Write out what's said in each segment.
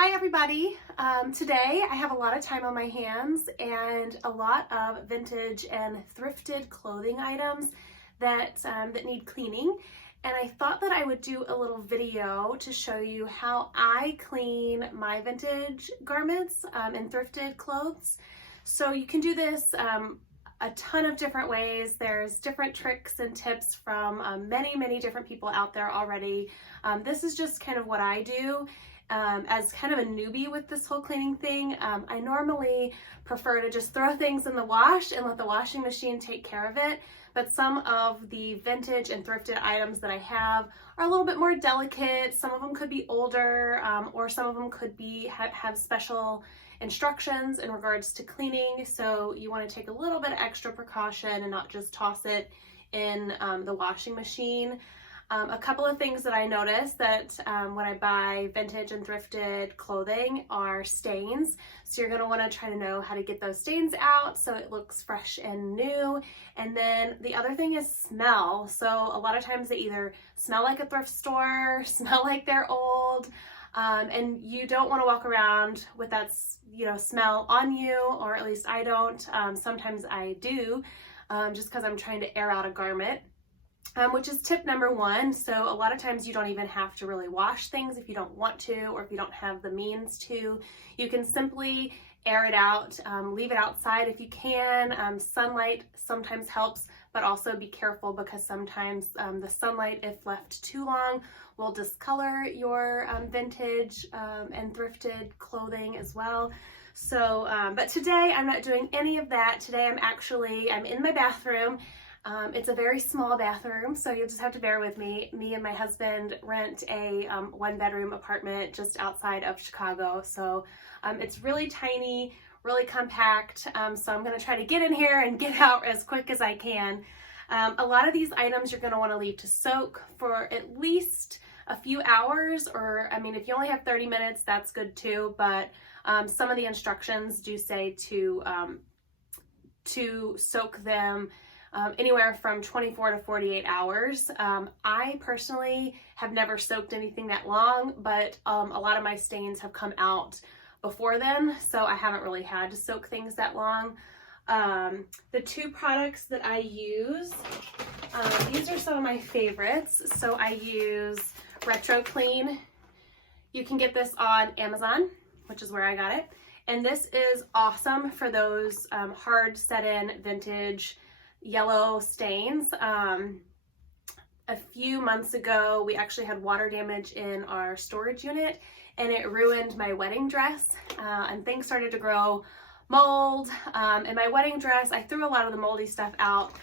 Hi everybody. Today I have a lot of time on my hands and a lot of vintage and thrifted clothing items that need cleaning, and I thought that I would do a little video to show you how I clean my vintage garments and thrifted clothes. So you can do this a ton of different ways. There's different tricks and tips from many different people out there already. This is just kind of what I do. As kind of a newbie with this whole cleaning thing, I normally prefer to just throw things in the wash and let the washing machine take care of it. But some of the vintage and thrifted items that I have are a little bit more delicate. Some of them could be older, or some of them could be have special instructions in regards to cleaning. So you want to take a little bit of extra precaution and not just toss it in the washing machine. A couple of things that I notice that when I buy vintage and thrifted clothing are stains. So you're going to want to try to know how to get those stains out so it looks fresh and new. And then the other thing is smell. So a lot of times they either smell like a thrift store, smell like they're old, and you don't want to walk around with that smell on you, or at least I don't. Sometimes I do, just because I'm trying to air out a garment. Which is tip number one. So a lot of times you don't even have to really wash things if you don't want to, or if you don't have the means to. You can simply air it out, leave it outside if you can. Sunlight sometimes helps, but also be careful because sometimes the sunlight, if left too long, will discolor your vintage and thrifted clothing as well. So, but today I'm not doing any of that. Today I'm in my bathroom. It's a very small bathroom, so you'll just have to bear with me. Me and my husband rent a one-bedroom apartment just outside of Chicago, so it's really tiny, really compact, so I'm going to try to get in here and get out as quick as I can. A lot of these items you're going to want to leave to soak for at least a few hours, or I mean, if you only have 30 minutes, that's good too, but some of the instructions do say to soak them anywhere from 24 to 48 hours. I personally have never soaked anything that long, but a lot of my stains have come out before then, so I haven't really had to soak things that long. The two products that I use, these are some of my favorites. So I use Retro Clean. You can get this on Amazon, which is where I got it. And this is awesome for those hard set-in vintage yellow stains. A few months ago, we actually had water damage in our storage unit, and it ruined my wedding dress, and things started to grow mold. In my wedding dress, I threw a lot of the moldy stuff out,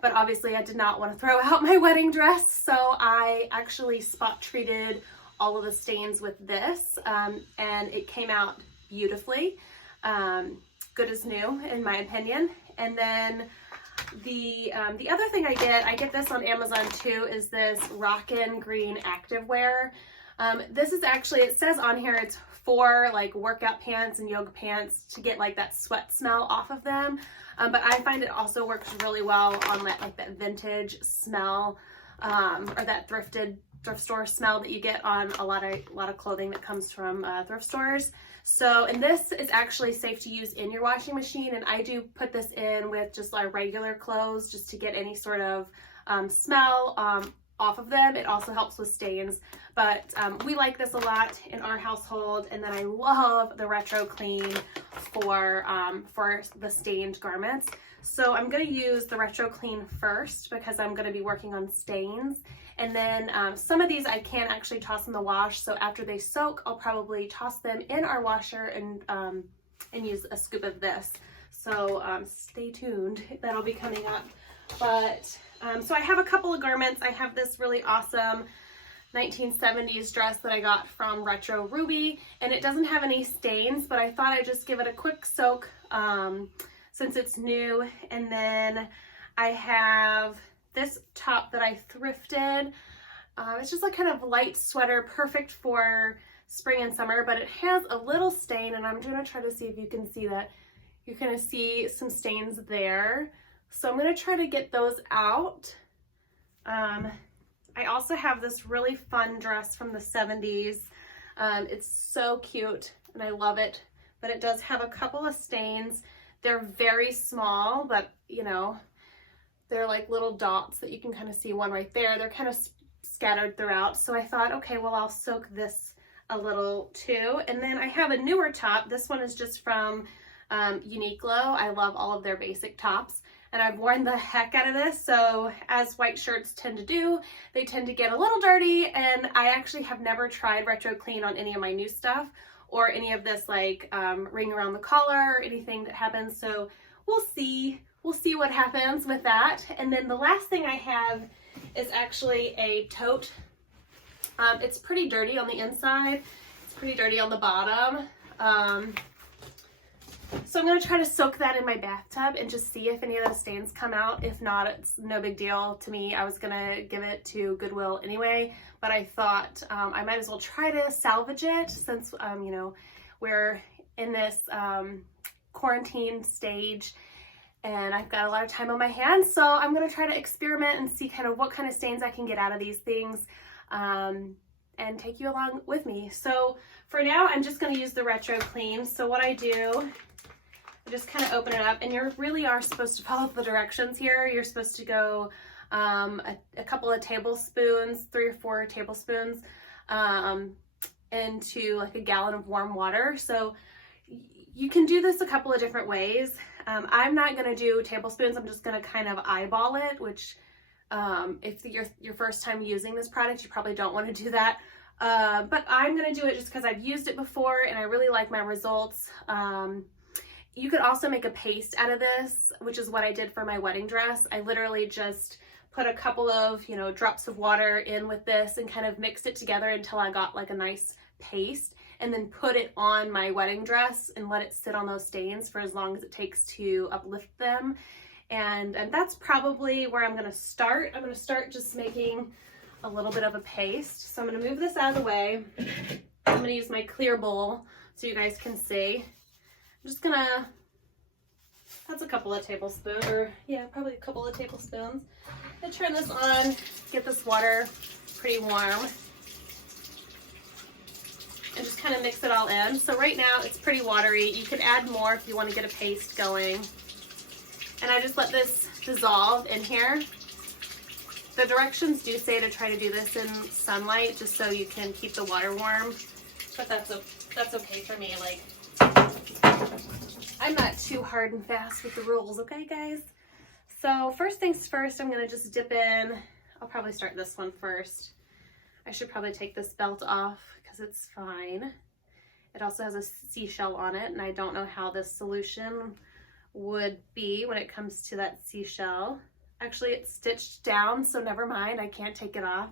but obviously I did not want to throw out my wedding dress, so I actually spot treated all of the stains with this, and it came out beautifully. Good as new, in my opinion. And then the other thing I get this on Amazon too, is this Rockin' Green Activewear. This is actually, it says on here it's for like workout pants and yoga pants to get like that sweat smell off of them. But I find it also works really well on that vintage smell, or that thrift store smell that you get on a lot of clothing that comes from thrift stores. So, and this is actually safe to use in your washing machine, and I do put this in with just our regular clothes just to get any sort of smell off of them. It also helps with stains, but we like this a lot in our household. And then I love the Retro Clean for the stained garments. So I'm going to use the Retro Clean first because I'm going to be working on stains. And then some of these I can actually toss in the wash. So after they soak, I'll probably toss them in our washer and use a scoop of this. So stay tuned, that'll be coming up. But so I have a couple of garments. I have this really awesome 1970s dress that I got from Retro Ruby, and it doesn't have any stains, but I thought I'd just give it a quick soak since it's new. And then I have this top that I thrifted. It's just a kind of light sweater, perfect for spring and summer, but it has a little stain, and I'm gonna try to see if you can see that. You're gonna see some stains there. So I'm gonna try to get those out. I also have this really fun dress from the 70s. It's so cute and I love it, but it does have a couple of stains. They're very small, but you know, they're like little dots that you can kind of see, one right there. They're kind of scattered throughout. So I thought, okay, well, I'll soak this a little too. And then I have a newer top. This one is just from Uniqlo. I love all of their basic tops, and I've worn the heck out of this. So as white shirts tend to do, they tend to get a little dirty, and I actually have never tried retro clean on any of my new stuff or any of this like ring around the collar or anything that happens. So we'll see what happens with that. And then the last thing I have is actually a tote. It's pretty dirty on the inside. It's pretty dirty on the bottom. So I'm going to try to soak that in my bathtub and just see if any of those stains come out. If not, it's no big deal to me. I was going to give it to Goodwill anyway, but I thought I might as well try to salvage it since, you know, we're in this quarantine stage and I've got a lot of time on my hands. So I'm going to try to experiment and see kind of what kind of stains I can get out of these things. And take you along with me. So for now, I'm just going to use the retro clean. So what I do, I just kind of open it up, and you really are supposed to follow the directions here. You're supposed to go a couple of tablespoons, 3 or 4 tablespoons into like a gallon of warm water. So you can do this a couple of different ways. I'm not going to do tablespoons. I'm just going to kind of eyeball it, which if your first time using this product, you probably don't want to do that. But I'm going to do it just because I've used it before and I really like my results. You could also make a paste out of this, which is what I did for my wedding dress. I literally just put a couple of, you know, drops of water in with this and kind of mixed it together until I got like a nice paste, and then put it on my wedding dress and let it sit on those stains for as long as it takes to uplift them. And that's probably where I'm going to start. I'm going to start just making a little bit of a paste. So I'm going to move this out of the way. I'm going to use my clear bowl so you guys can see. I'm just going to, that's a couple of tablespoons, or yeah, probably a couple of tablespoons. I'm going to turn this on, get this water pretty warm, and just kind of mix it all in. So right now it's pretty watery. You could add more if you want to get a paste going. And I just let this dissolve in here. The directions do say to try to do this in sunlight just so you can keep the water warm, but that's okay for me. Like, I'm not too hard and fast with the rules, okay guys? So first things first, I'm gonna just dip in. I'll probably start this one first. I should probably take this belt off because it's fine. It also has a seashell on it, and I don't know how this solution would be when it comes to that seashell. Actually, it's stitched down, so never mind. I can't take it off.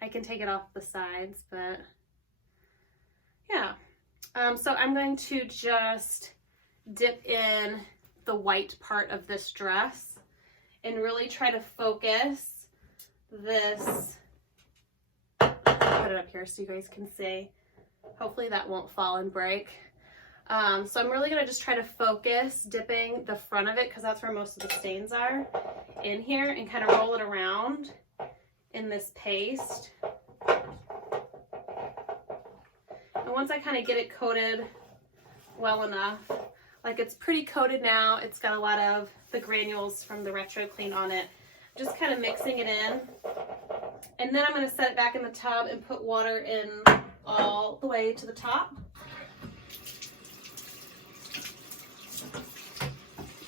I can take it off the sides, but yeah. So I'm going to just dip in the white part of this dress and really try to focus this. Put it up here so you guys can see. Hopefully that won't fall and break. So I'm really going to just try to focus dipping the front of it, because that's where most of the stains are, in here, and kind of roll it around in this paste. And once I kind of get it coated well enough, like it's pretty coated now, it's got a lot of the granules from the retro clean on it, just kind of mixing it in. And then I'm going to set it back in the tub and put water in all the way to the top.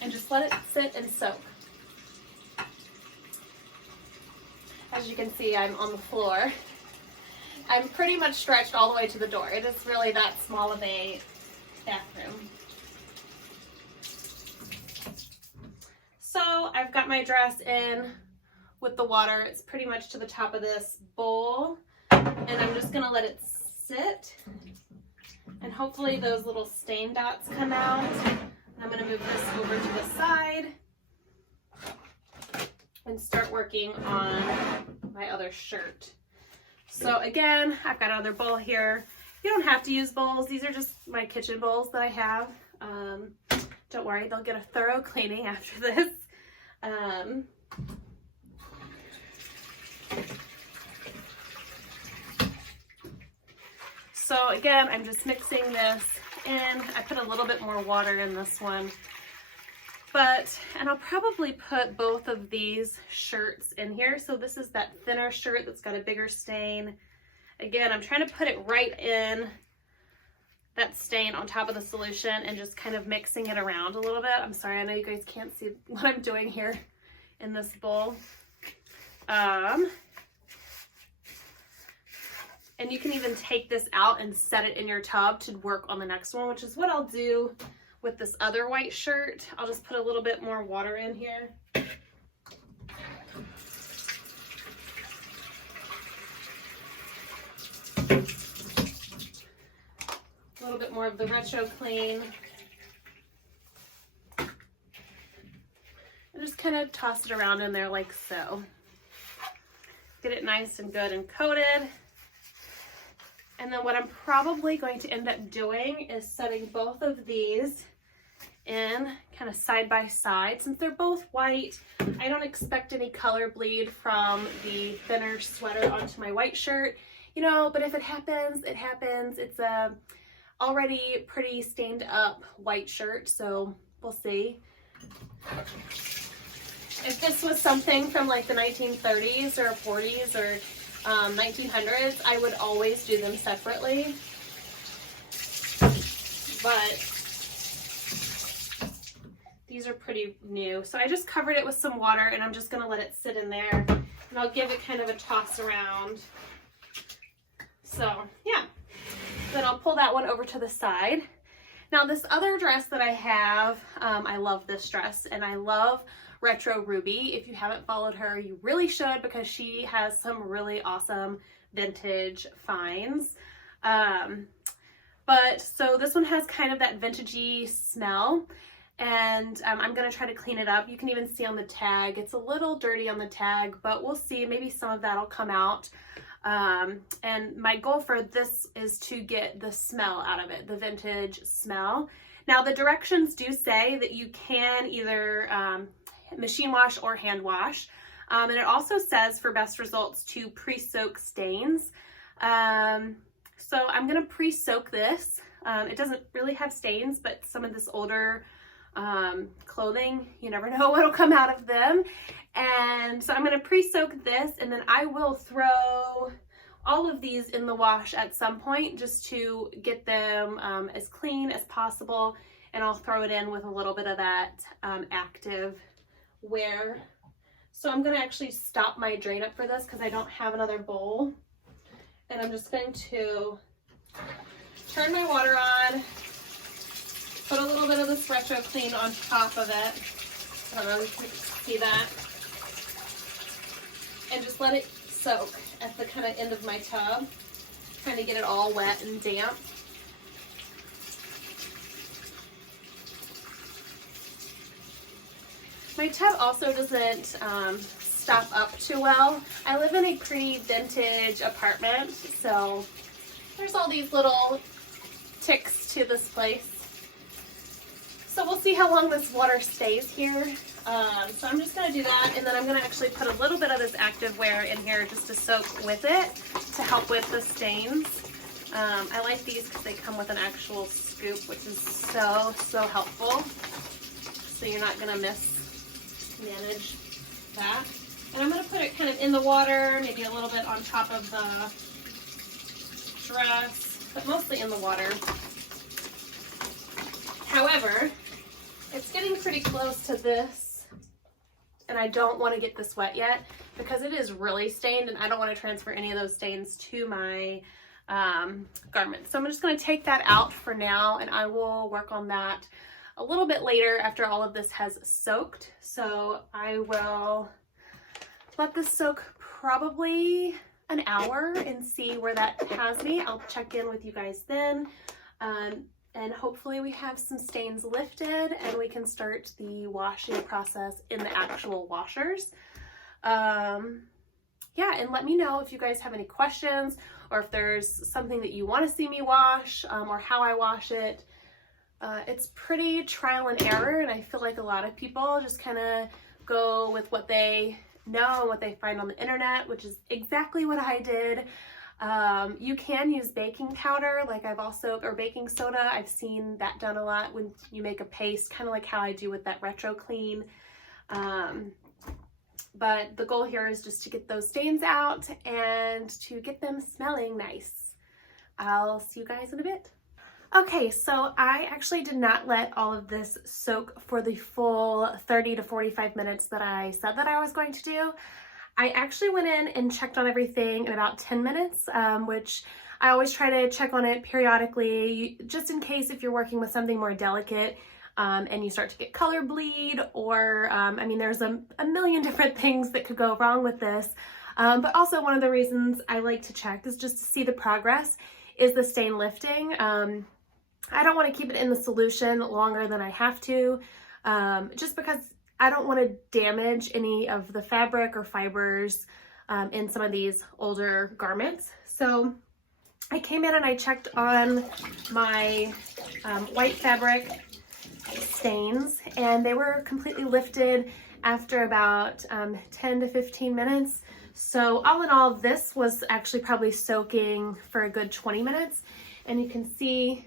And just let it sit and soak. As you can see, I'm on the floor. I'm pretty much stretched all the way to the door. It is really that small of a bathroom. So I've got my dress in with the water. It's pretty much to the top of this bowl. And I'm just gonna let it sit. And hopefully those little stain dots come out. I'm going to move this over to the side and start working on my other shirt. So again, I've got another bowl here. You don't have to use bowls. These are just my kitchen bowls that I have. Don't worry, they'll get a thorough cleaning after this. So again, I'm just mixing this in. I put a little bit more water in this one. And I'll probably put both of these shirts in here. So this is that thinner shirt that's got a bigger stain. Again, I'm trying to put it right in that stain on top of the solution and just kind of mixing it around a little bit. I'm sorry, I know you guys can't see what I'm doing here in this bowl. And you can even take this out and set it in your tub to work on the next one, which is what I'll do with this other white shirt. I'll just put a little bit more water in here. A little bit more of the Retro Clean. And just kind of toss it around in there like so. Get it nice and good and coated. And then what I'm probably going to end up doing is setting both of these in kind of side by side. Since they're both white, I don't expect any color bleed from the thinner sweater onto my white shirt, you know, but if it happens, it happens. It's a already pretty stained up white shirt, so we'll see. If this was something from like the 1930s or 40s or 1900s, I would always do them separately, but these are pretty new. So I just covered it with some water and I'm just gonna let it sit in there and I'll give it kind of a toss around. So yeah, then I'll pull that one over to the side. Now this other dress that I have, I love this dress and I love Retro Ruby. If you haven't followed her, you really should, because she has some really awesome vintage finds. So this one has kind of that vintagey smell, and I'm gonna try to clean it up. You can even see on the tag, it's a little dirty on the tag, but we'll see, maybe some of that'll come out. And my goal for this is to get the smell out of it, the vintage smell. Now the directions do say that you can either machine wash or hand wash. And it also says for best results to pre-soak stains. So I'm gonna pre-soak this. It doesn't really have stains, but some of this older clothing, you never know what'll come out of them. And so I'm gonna pre-soak this, and then I will throw all of these in the wash at some point just to get them as clean as possible. And I'll throw it in with a little bit of that active wear. So I'm gonna actually stop my drain up for this because I don't have another bowl. And I'm just going to turn my water on, put a little bit of this Retro Clean on top of it. I don't know if you can see that. And just let it soak at the kind of end of my tub, trying to get it all wet and damp. My tub also doesn't stop up too well. I live in a pretty vintage apartment, so there's all these little ticks to this place. So we'll see how long this water stays here. So I'm just gonna do that, and then I'm gonna actually put a little bit of this active wear in here just to soak with it to help with the stains. I like these because they come with an actual scoop, which is so helpful. So you're not gonna mismanage that. And I'm gonna put it kind of in the water, maybe a little bit on top of the dress, but mostly in the water. However, it's getting pretty close to this, and I don't want to get this wet yet because it is really stained, and I don't want to transfer any of those stains to my garment. So I'm just going to take that out for now, and I will work on that a little bit later after all of this has soaked. So I will let this soak probably an hour and see where that has me. I'll check in with you guys then. And hopefully we have some stains lifted and we can start the washing process in the actual washers. Yeah, and let me know if you guys have any questions or if there's something that you want to see me wash or how I wash it. It's pretty trial and error, and I feel like a lot of people just kind of go with what they know and what they find on the internet, which is exactly what I did. You can use baking powder, like or baking soda. I've seen that done a lot when you make a paste, kind of like how I do with that Retro Clean. But the goal here is just to get those stains out and to get them smelling nice. I'll see you guys in a bit. Okay, so I actually did not let all of this soak for the full 30 to 45 minutes that I said that I was going to do. I actually went in and checked on everything in about 10 minutes, which I always try to check on it periodically, just in case if you're working with something more delicate and you start to get color bleed, or, I mean, there's a million different things that could go wrong with this. But also one of the reasons I like to check is just to see the progress. Is the stain lifting? I don't want to keep it in the solution longer than I have to, just because I don't want to damage any of the fabric or fibers in some of these older garments. So I came in and I checked on my white fabric stains, and they were completely lifted after about 10 to 15 minutes. So all in all, this was actually probably soaking for a good 20 minutes. And you can see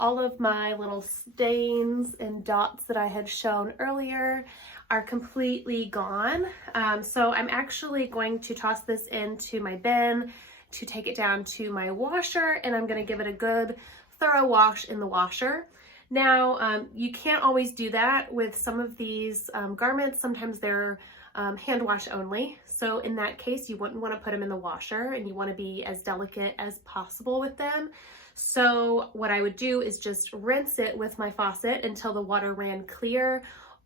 all of my little stains and dots that I had shown earlier are completely gone. So I'm actually going to toss this into my bin to take it down to my washer, and I'm going to give it a good thorough wash in the washer. Now, you can't always do that with some of these garments. Sometimes they're hand wash only. So in that case, you wouldn't want to put them in the washer, and you want to be as delicate as possible with them. So what I would do is just rinse it with my faucet until the water ran clear,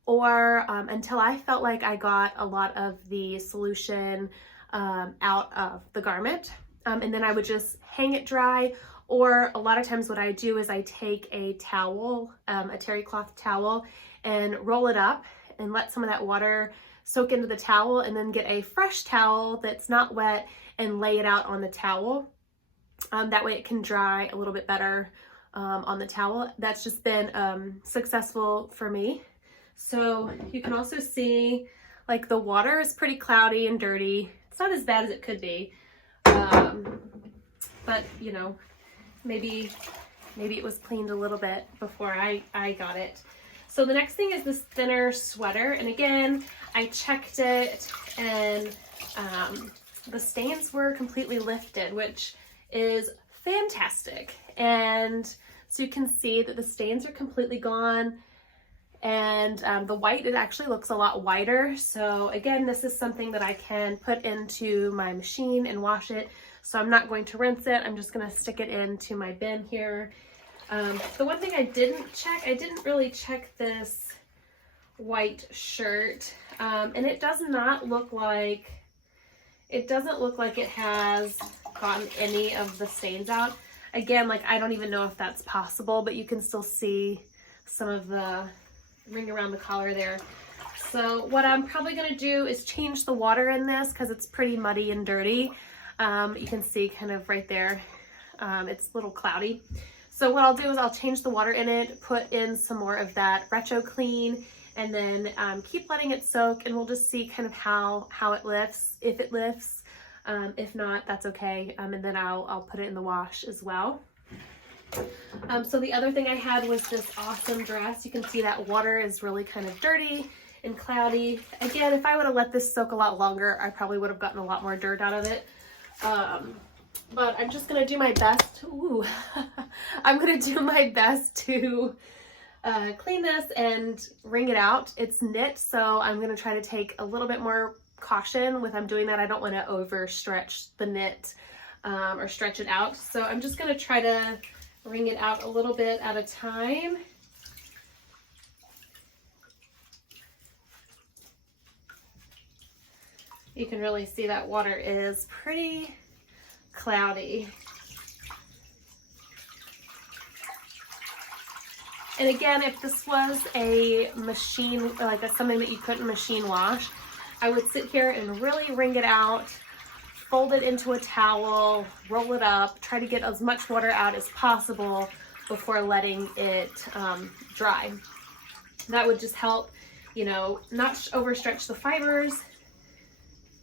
or until I felt like I got a lot of the solution out of the garment. And then I would just hang it dry, or a lot of times what I do is I take a towel, a terry cloth towel, and roll it up and let some of that water soak into the towel, and then get a fresh towel that's not wet and lay it out on the towel. That way it can dry a little bit better on the towel. That's just been successful for me. So you can also see, like, the water is pretty cloudy and dirty. It's not as bad as it could be, but you know, maybe it was cleaned a little bit before I got it. So the next thing is this thinner sweater, and again, I checked it, and the stains were completely lifted, which is fantastic. And so you can see that the stains are completely gone, and the white, it actually looks a lot whiter. So again, this is something that I can put into my machine and wash it. So I'm not going to rinse it. I'm just going to stick it into my bin here. The one thing I didn't really check this white shirt, and it does not look like, it doesn't look like it has gotten any of the stains out. Again, like, I don't even know if that's possible, but you can still see some of the ring around the collar there. So what I'm probably going to do is change the water in this, because it's pretty muddy and dirty. You can see kind of right there, it's a little cloudy. So what I'll do is I'll change the water in it, put in some more of that Retro Clean, and then keep letting it soak, and we'll just see kind of how it lifts, if it lifts. If not, that's okay. And then I'll put it in the wash as well. So the other thing I had was this awesome dress. You can see that water is really kind of dirty and cloudy. Again, if I would have let this soak a lot longer, I probably would have gotten a lot more dirt out of it. But I'm just gonna do my best. Ooh, I'm gonna do my best to clean this and wring it out. It's knit, so I'm gonna try to take a little bit more caution with I'm doing that. I don't want to overstretch the knit or stretch it out. So I'm just gonna try to wring it out a little bit at a time. You can really see that water is pretty cloudy. And again, if this was a machine, like something that you couldn't machine wash, I would sit here and really wring it out, fold it into a towel, roll it up, try to get as much water out as possible before letting it dry. That would just help, you know, not overstretch the fibers,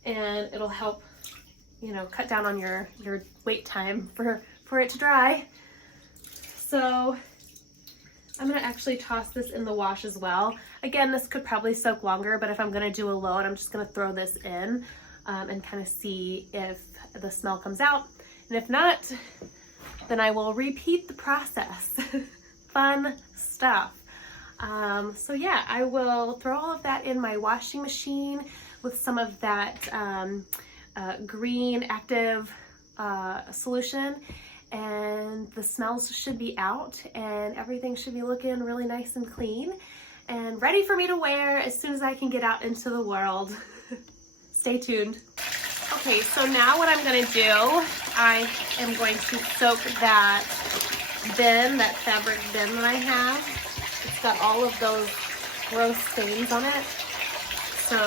and it'll help you know, cut down on your wait time for it to dry. So I'm gonna actually toss this in the wash as well. Again, this could probably soak longer, but if I'm gonna do a load, I'm just gonna throw this in and kind of see if the smell comes out. And if not, then I will repeat the process. Fun stuff. So yeah, I will throw all of that in my washing machine with some of that green active solution, and the smells should be out and everything should be looking really nice and clean and ready for me to wear as soon as I can get out into the world. Stay tuned. Okay, so now what I'm gonna do, I am going to soak that bin, that fabric bin that I have. It's got all of those gross stains on it. So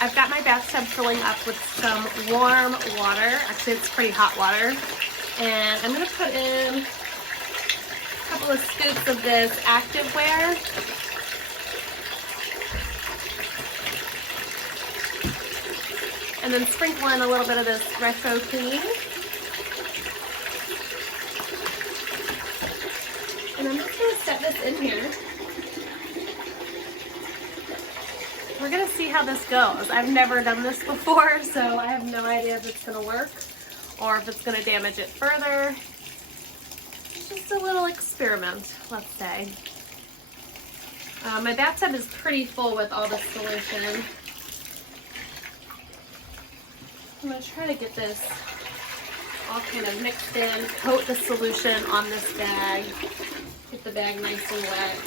I've got my bathtub filling up with some warm water. Actually, it's pretty hot water. And I'm gonna put in a couple of scoops of this activewear. And then sprinkle in a little bit of this Retro Clean. And I'm just gonna set this in here. We're gonna see how this goes. I've never done this before, so I have no idea if it's gonna work or if it's gonna damage it further. It's just a little experiment, let's say. My bathtub is pretty full with all the solution. I'm gonna try to get this all kind of mixed in, coat the solution on this bag, get the bag nice and wet.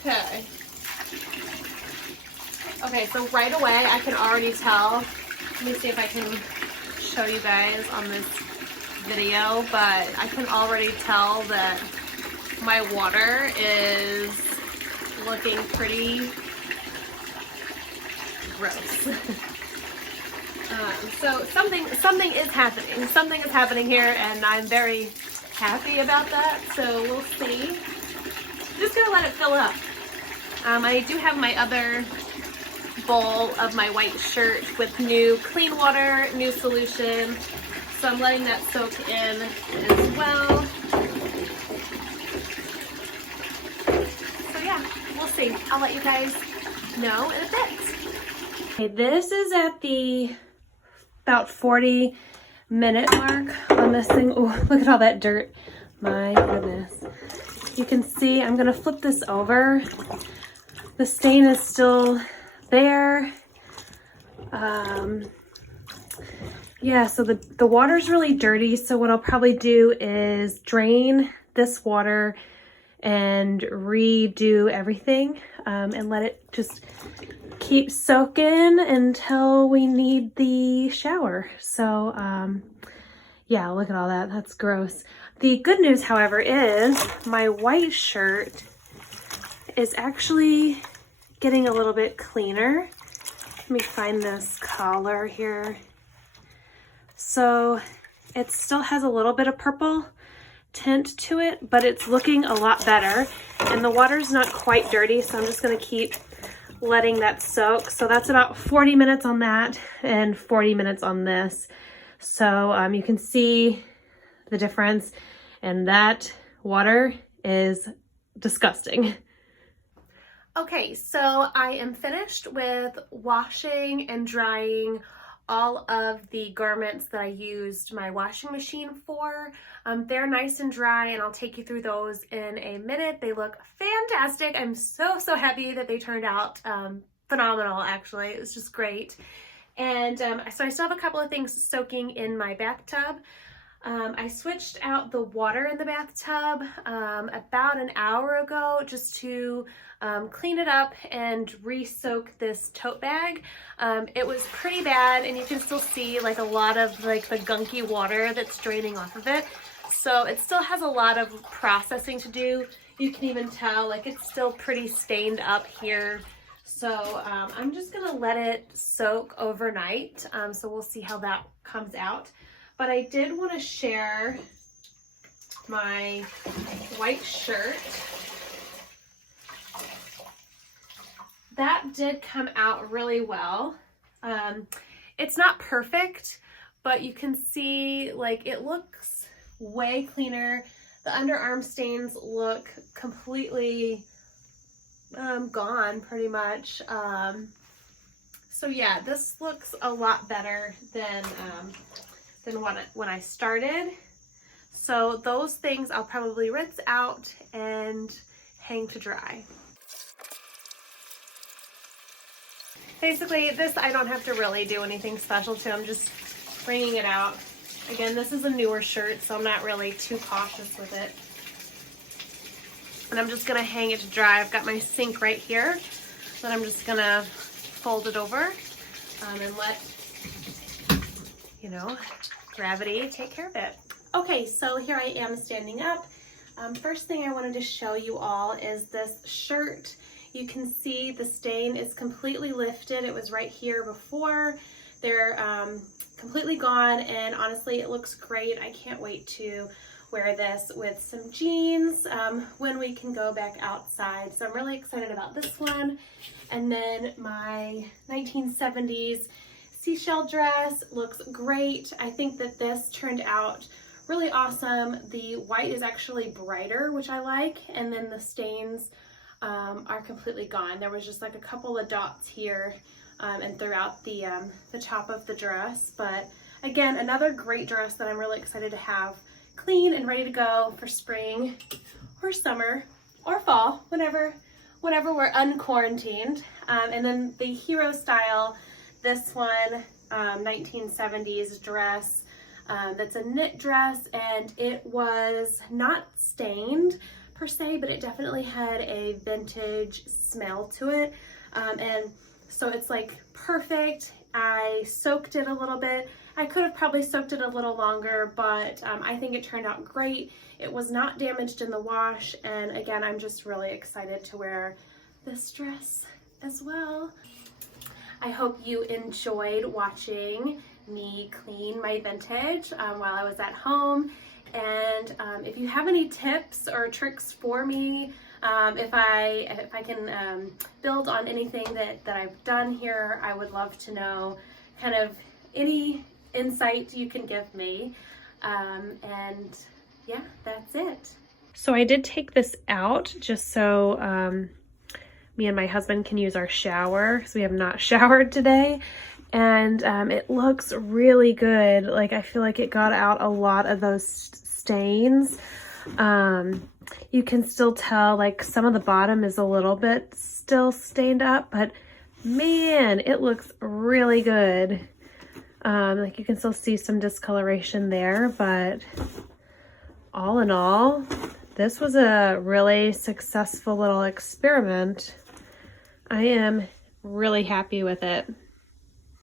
Okay. Okay, so right away I can already tell, let me see if I can show you guys on this video, but I can already tell that my water is looking pretty gross. So something is happening. Something is happening here, and I'm very happy about that. So we'll see. I'm just gonna let it fill up. I do have my other bowl of my white shirt with new clean water, new solution. So I'm letting that soak in as well. We'll see. I'll let you guys know in a bit. Okay, this is at the about 40-minute mark on this thing. Oh, look at all that dirt. My goodness. You can see, I'm gonna flip this over. The stain is still there. Yeah, so the water's really dirty. So what I'll probably do is drain this water and redo everything and let it just keep soaking until we need the shower. So yeah, look at all that. That's gross. The good news, however, is my white shirt is actually getting a little bit cleaner. Let me find this collar here. So it still has a little bit of purple tint to it, but it's looking a lot better, and the water's not quite dirty, so I'm just going to keep letting that soak. So that's about 40 minutes on that and 40 minutes on this. So you can see the difference, and that water is disgusting. Okay, so I am finished with washing and drying all of the garments that I used my washing machine for. They're nice and dry, and I'll take you through those in a minute. They look fantastic. I'm so happy that they turned out phenomenal, actually. It was just great. And so I still have a couple of things soaking in my bathtub. I switched out the water in the bathtub about an hour ago just to clean it up and re-soak this tote bag. It was pretty bad, and you can still see like a lot of like the gunky water that's draining off of it. So it still has a lot of processing to do. You can even tell like it's still pretty stained up here. So I'm just gonna let it soak overnight. So we'll see how that comes out. But I did want to share my white shirt that did come out really well. It's not perfect, but you can see like it looks way cleaner. The underarm stains look completely gone pretty much. So yeah, this looks a lot better than when I started. So those things I'll probably rinse out and hang to dry. Basically, this I don't have to really do anything special to. I'm just wringing it out. Again, this is a newer shirt, so I'm not really too cautious with it. And I'm just gonna hang it to dry. I've got my sink right here. Then I'm just gonna fold it over and let, you know, gravity take care of it. Okay, so here I am standing up. First thing I wanted to show you all is this shirt. You can see the stain is completely lifted. It was right here before. They're completely gone, and honestly, it looks great. I can't wait to wear this with some jeans when we can go back outside. So I'm really excited about this one. And then my 1970s seashell dress looks great. I think that this turned out really awesome. The white is actually brighter, which I like, and then the stains are completely gone. There was just like a couple of dots here and throughout the top of the dress. But again, another great dress that I'm really excited to have clean and ready to go for spring or summer or fall, whenever we're unquarantined. And then the Hero Style, this one, 1970s dress, that's a knit dress, and it was not stained per se, but it definitely had a vintage smell to it. And so it's like perfect. I soaked it a little bit. I could have probably soaked it a little longer, but I think it turned out great. It was not damaged in the wash, and again, I'm just really excited to wear this dress as well. I hope you enjoyed watching me clean my vintage while I was at home. And if you have any tips or tricks for me, if I can build on anything that I've done here, I would love to know kind of any insight you can give me. And yeah, that's it. So I did take this out just so me and my husband can use our shower, because we have not showered today. And it looks really good. Like, I feel like it got out a lot of those stains. You can still tell like some of the bottom is a little bit still stained up, but man, it looks really good. Like you can still see some discoloration there, but all in all, this was a really successful little experiment. I am really happy with it.